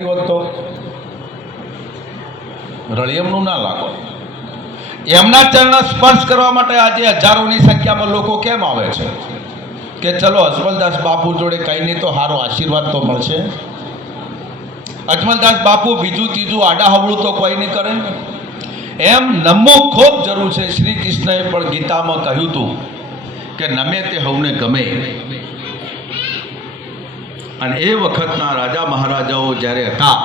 તો રળિયમનું ના એમના ચરણ સ્પર્શ કરવા માટે આજે હજારોની સંખ્યામાં લોકો કેમ આવે છે? કે ચલો, અજમલદાસ બાપુ જોડે કંઈ નહીં તો સારો આશીર્વાદ તો મળશે. અજમલદાસ બાપુ બીજું ત્રીજું આડા હવળું તો કોઈ નહીં કરે. એમ નમો ખૂબ જરૂર છે. શ્રી કૃષ્ણએ પણ ગીતામાં કહ્યું હતું કે નમે તે હવને ગમે. અને એ વખતના રાજા મહારાજાઓ જ્યારે હતા,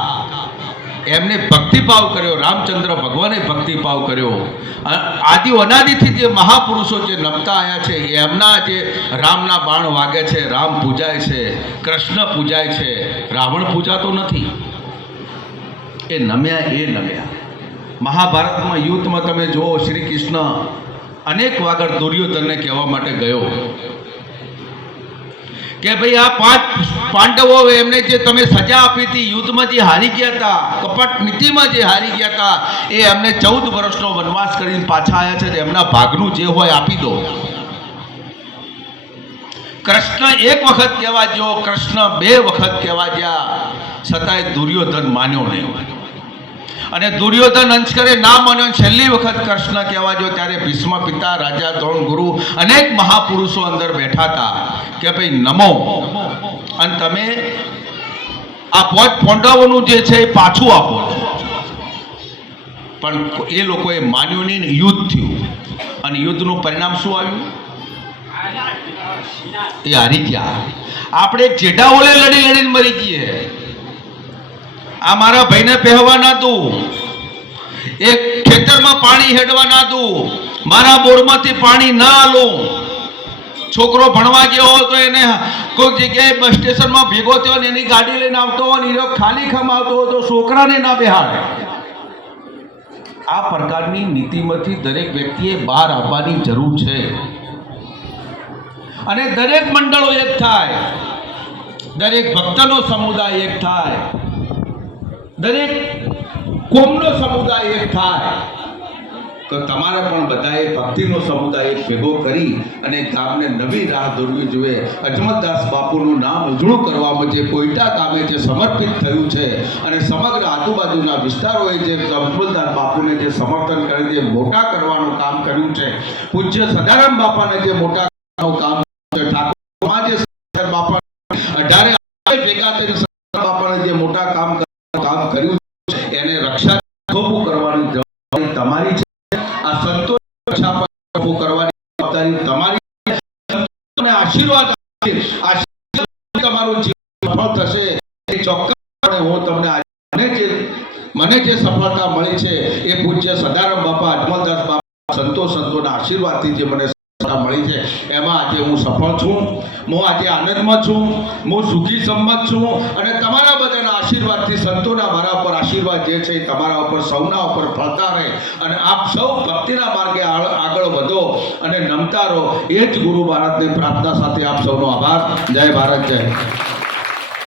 એમને ભક્તિભાવ કર્યો, રામચંદ્ર ભગવાને ભક્તિભાવ કર્યો. આદિ અનાદિથી જે મહાપુરુષો જે નમતા આવ્યા છે, એમના જે રામના બાણ વાગે છે, રામ પૂજાય છે, કૃષ્ણ પૂજાય છે, રાવણ પૂજાતો નથી. એ નમ્યા એ નમ્યા. મહાભારતમાં યુદ્ધમાં તમે જુઓ, શ્રી કૃષ્ણ અનેક વાગર દુર્યોધનને કહેવા માટે ગયો. કે ભાઈ આ પાંચ પાંડવો એમને જે તમે સજા આપી હતી, યુદ્ધમાં જે હારી ગયા હતા, કપટ નીતિમાં જે હારી ગયા હતા, એ એમને ચૌદ વર્ષનો વનવાસ કરીને પાછા આવ્યા છે એમના ભાગનું જે હોય આપી દો. કૃષ્ણ એક વખત કહેવા જો કૃષ્ણ બે વખત કહેવા ગયા છતાંય દુર્યોધન માન્યો નહીં. અને દુર્યોધન અંશકરે ના માન્યો છેલ્લી વખત કૃષ્ણ કહેવા જો ત્યારે ભીષ્મ પિતા, રાજા, દ્રોણ ગુરુ, અનેક મહાપુરુષો અંદર બેઠા હતા. કે ભાઈ નમો. અને તમે આ પોચ ફોંડાઓનું જે છે એ પાછું આપો. પણ એ લોકોએ માન્યું નહીં યુદ્ધ થયું. અને યુદ્ધનું પરિણામ શું આવ્યું? એ હારી ગયા. આપણે જેડા ઓલે લડી લડીને મરી ગઈએ. આ મારા ભાઈને પહેવા ના દઉં. એક ખેતરમાં પાણી હેડવા ના દઉં. મારા બોરમાંથી પાણી ના લઉં છોકરો ભણવા ગયો હોય એને કોઈક જગ્યાએ બસ સ્ટેશનમાં ભેગો થયો ને એની ગાડી લઈને આવતો હોય ને એ ખાલી ખમ આવતો છોકરાને ના બેહાડે. આ પ્રકારની નીતિમાંથી દરેક વ્યક્તિએ બહાર આવવાની જરૂર છે. અને દરેક મંડળો એક થાય. દરેક ભક્તનો સમુદાય એક થાય. દરેક કોમનો સમુદાય એક થાય. તો તમારે પણ બધાએ ભક્તિનો સમુદાય ભેગો કરી અને ગામને નવી રાહ દોરવી જોઈએ. અજમતદાસ બાપુનું નામ ઉજળું કરવામાં જે કોઈટા ગામે જે સમર્પિત થયું છે અને સમગ્ર આજુબાજુના વિસ્તારોએ જે અજમતદાસ બાપુને જે સમર્થન કરી જે મોટા કરવાનું કામ કર્યું છે. પૂજ્ય સદારામ બાપાને જે મોટા કામ છે. ઠાકોર સમાજે બાપા અઢારે ભેગા થઈને બાપાને જે મોટા કામ કામ કર્યું છે. એને રક્ષા કરવાની જવાબદારી તમારી છે. હું મને જે સફળતા મળી છે, એ પૂજ્ય સદારામ બાપા અજમલદાસ બાપા સંતો સંતોના આશીર્વાદથી જે મને મળી છે. એમાં આજે હું સફળ છું. હું આજે આનંદમાં છું. હું સુખી સંમત છું. અને તમારા બધાના આશીર્વાદથી સંતોના મારા ઉપર આશીર્વાદ જે છે તમારા ઉપર સૌના ઉપર ફળતા રહે. અને આપ સૌ ભક્તિના માર્ગે આગળ વધો અને નમતા રહો. એ જ ગુરુ મહારાજની પ્રાર્થના સાથે આપ સૌનો આભાર. જય ભારત, જય